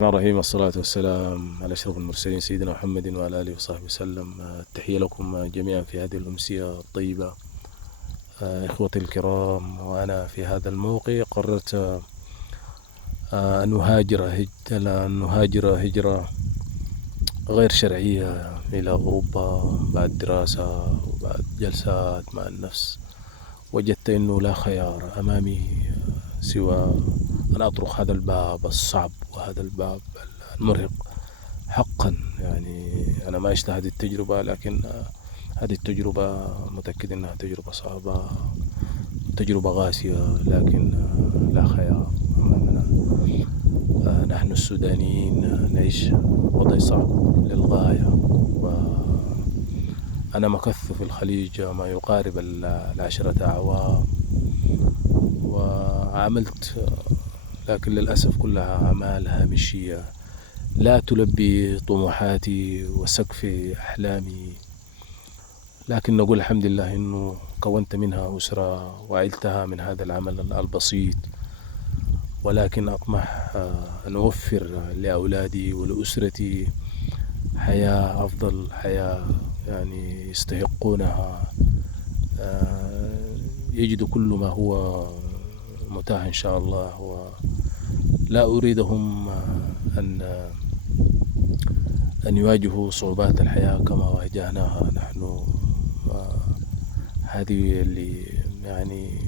الرحمن الرحيم، والصلاة والسلام على أشرف المرسلين سيدنا محمد وعلى آله وصحبه وسلم. التحية لكم جميعا في هذه الأمسية الطيبة. إخوتي الكرام، وأنا في هذا الموقع قررت أن أهاجر هجرة غير شرعية إلى أوروبا بعد دراسة وبعد جلسات مع النفس. وجدت أنه لا خيار أمامي سوى أن أطرق هذا الباب الصعب وهذا الباب المرهق حقا. يعني أنا ما عشت هذه التجربة، لكن هذه التجربة متأكد أنها تجربة صعبة، تجربة قاسية، لكن لا خيار أمامنا. نحن السودانيين نعيش وضع صعب للغاية، وأنا مكثت في الخليج ما يقارب 10 أعوام، وعملت، لكن للأسف كلها أعمال هامشية لا تلبي طموحاتي وسقف أحلامي. لكن نقول الحمد لله أنه كونت منها أسرة وعلتها من هذا العمل البسيط، ولكن أطمح أن أوفر لأولادي ولأسرتي حياة أفضل، حياة يعني يستحقونها، يجدوا كل ما هو متاح إن شاء الله. ولا أريدهم أن يواجهوا صعوبات الحياة كما واجهناها نحن. هذه اللي يعني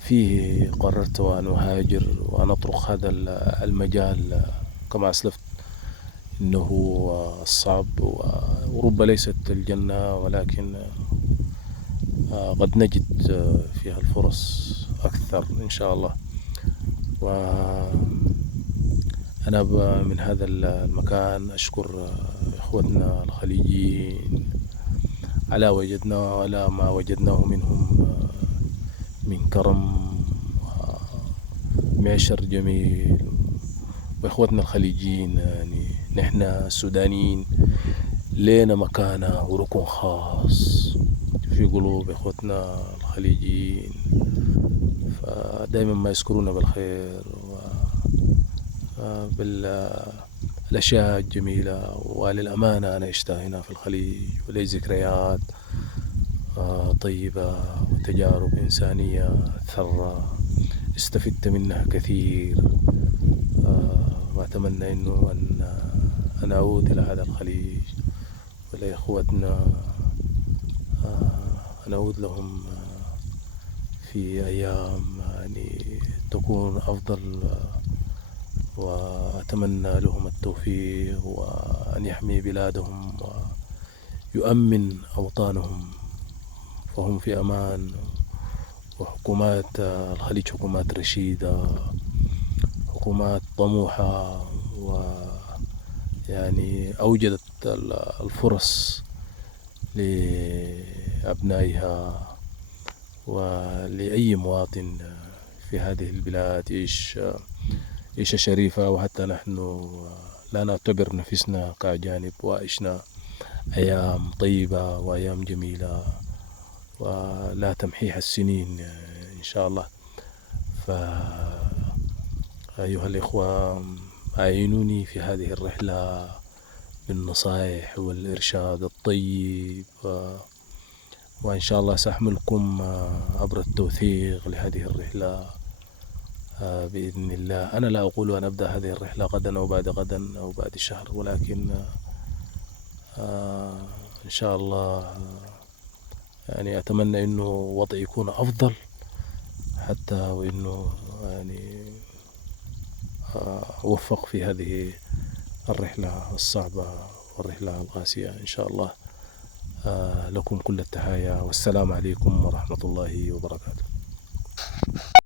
فيه قررت أن أهاجر وأن أطرق هذا المجال. كما أسلفت إنه الصعب، وأوروبا ليست الجنة، ولكن قد نجد فيها الفرص أكثر إن شاء الله. وأنا من هذا المكان أشكر إخوتنا الخليجيين على ما وجدناه منهم من كرم ومعشر جميل. وإخوتنا الخليجيين، يعني نحن السودانيين لينا مكانة وركن خاص في قلوب إخوتنا الخليجيين، فدائما ما يذكرونا بالخير وبالأشياء الجميلة. وللأمانة أنا عشت هنا في الخليج ولي ذكريات طيبة وتجارب إنسانية ثرة استفدت منها كثير. وأتمنى أنه أن أعود إلى هذا الخليج ولإخوتنا، أن أعود لهم في أيام يعني تكون أفضل. وأتمنى لهم التوفيق وأن يحمي بلادهم ويؤمن أوطانهم، فهم في أمان. وحكومات الخليج حكومات رشيدة، حكومات طموحة، ويعني أوجدت الفرص لأبنائها ولأي مواطن في هذه البلاد يعيش عيشة شريفة. وحتى نحن لا نعتبر نفسنا كأجانب، وعشنا أيام طيبة وأيام جميلة ولا تمحيح السنين إن شاء الله. فأيها الإخوة، أعينوني في هذه الرحلة بالنصائح والإرشاد الطيب، وإن شاء الله سأحملكم عبر التوثيق لهذه الرحلة بإذن الله. أنا لا أقول أن أبدأ هذه الرحلة غدا أو بعد غدا أو بعد شهر، ولكن إن شاء الله يعني أتمنى أنه وضع يكون أفضل، حتى وأنه يعني أوفق في هذه الرحلة الصعبة والرحلة القاسية إن شاء الله. لكم كل التحايا، والسلام عليكم ورحمة الله وبركاته.